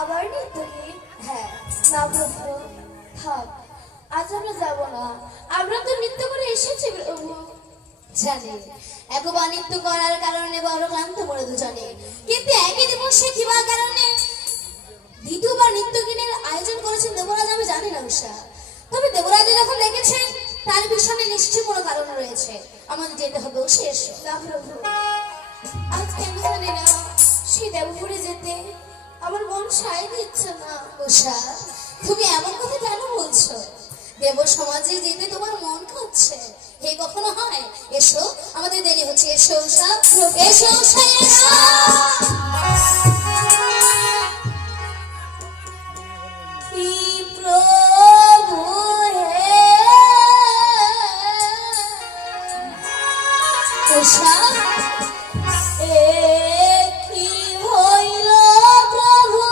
আবার নিত্যহীন? হ্যাঁ। না প্রভু, থাক, আজ আমরা যাব না। আমরা তো নৃত্য করে এসেছি প্রভু। জানি একবার নৃত্য করার কারণে বড় ক্লান্ত পড়ে দুজনে, কিন্তু একই দিবসে কিবা কারণে দ্বিতীয়বার নৃত্য কিনের আয়োজন করেছেন দেবরাজ আমি জানি না উষা। তবে দেবরাজ যখন দেখেছেন তার পিছনে নিশ্চয়ই কোনো কারণ রয়েছে, আমাদের যেতে হবে শেষ। না প্রভু, আজ কেন জানি না সেই দেবপুরে যেতে আমার মন সায় দিচ্ছে না। উষা, তুমি এমন কথা কেন বলছো? দেব সমাজে যেতে তোমার মন খাচ্ছে, হে কখনো হয়? এসো, আমাদের দেরি হচ্ছে, এসো উষা, এসো উষা, এসো। কি প্রভু হে উষা, এ কি হইল প্রভু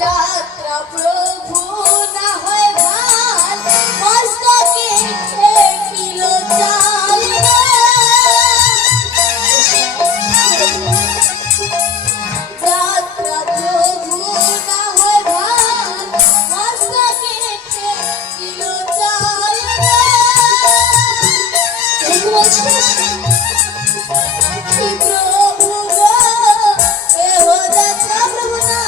যাত্রা প্রভু না হয় ভাল মস্তকে ঠেকিল চাল যাত্রা প্রভু না হয় ভাল মস্তকে ঠেকিল চাল কি প্রভু গো এহ যাত্রা প্রভু না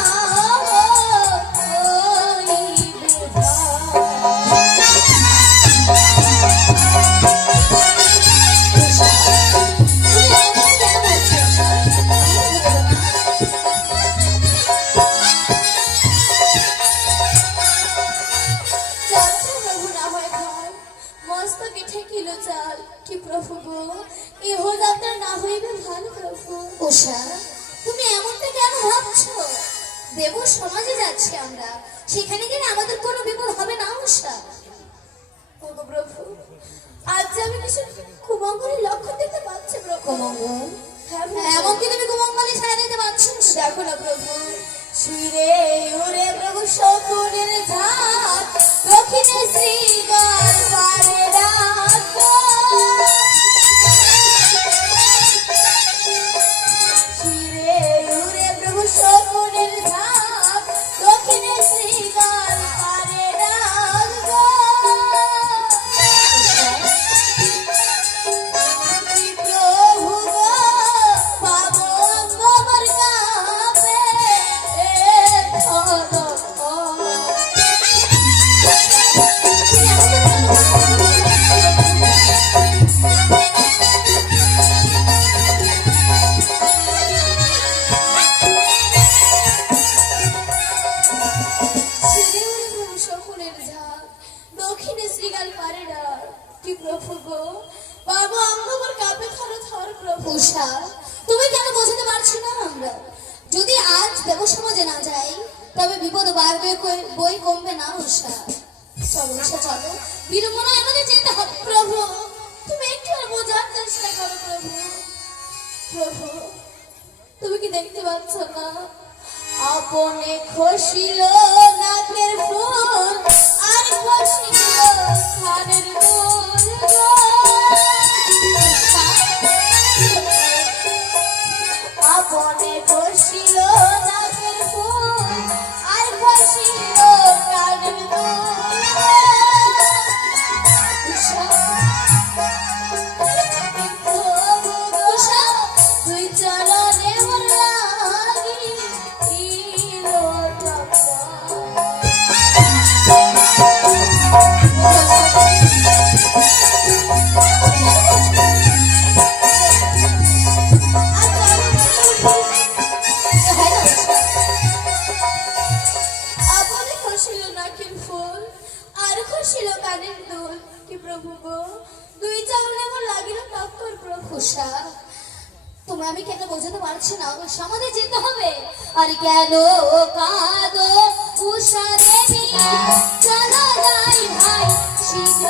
মস্তকে ঠেকিল চাল কি প্রভু গো এহ যাত্রা না হইবে ভালো প্রভু। উষা, তুমি এমনটা কেন ভাবছো? দেব সমাজে যাচ্ছি আমরা, সেখানে গেলে আমাদের কোনো বিপদ হবে না উষা। ওগো প্রভু, আজ যে আমি কিছু কুমঙ্গলের লক্ষণ দেখতে পাচ্ছি প্রভু। কুমঙ্গল? হ্যাঁ প্রভু। এমনকি তুমি কুমঙ্গলে ছাড়া দিতে পারছো না? দেখো না প্রভু, শিরে ওরে প্রভু শকুনের ঝাঁক দক্ষিণে শ্রীগার পারে রাত শিরে ওরে প্রভু শকুনের ঝাঁক দক্ষিণে শ্রীগার পারে রাত প্রভু গো পাবো আমার কাবে শকুনের ঝাঁক দক্ষিণে শ্রীগাল পারে না কি প্রভু গো বাবু আমার কাপে থর থর প্রভু। উষা, তুমি কেন বোঝাতে পারছো না আমরা? যদি আজ দেব সমাজে না যাই তবে বিপদ বাড়বে, বই কমবে না উষা। চলো উষা, চলো, বিড়ম্বনায় আমাদের যেতে হবে। প্রভু তুমি একটু বোঝার চেষ্টা করো প্রভু। প্রভু তুমি কি দেখতে পাচ্ছ না আপনে খসিল নাকের ফুল আর খসিল খানের দুল আপনে খসিল নাকের ফুল আর খসিল খানের দুল তুই চলনে লাগি আপনে খসিল নাকের ফুল আর খসিল কানের দুল কি প্রভু গো দুই চাউল এমন লাগিল তৎপর প্রভু। উষা, তুমি আমি কেন বোঝাতে পারছি না উষা, আমাদের যেতে হবে। আর কেন কাঁদো উষা দেবী, চলো যাই ভাই শীঘ্র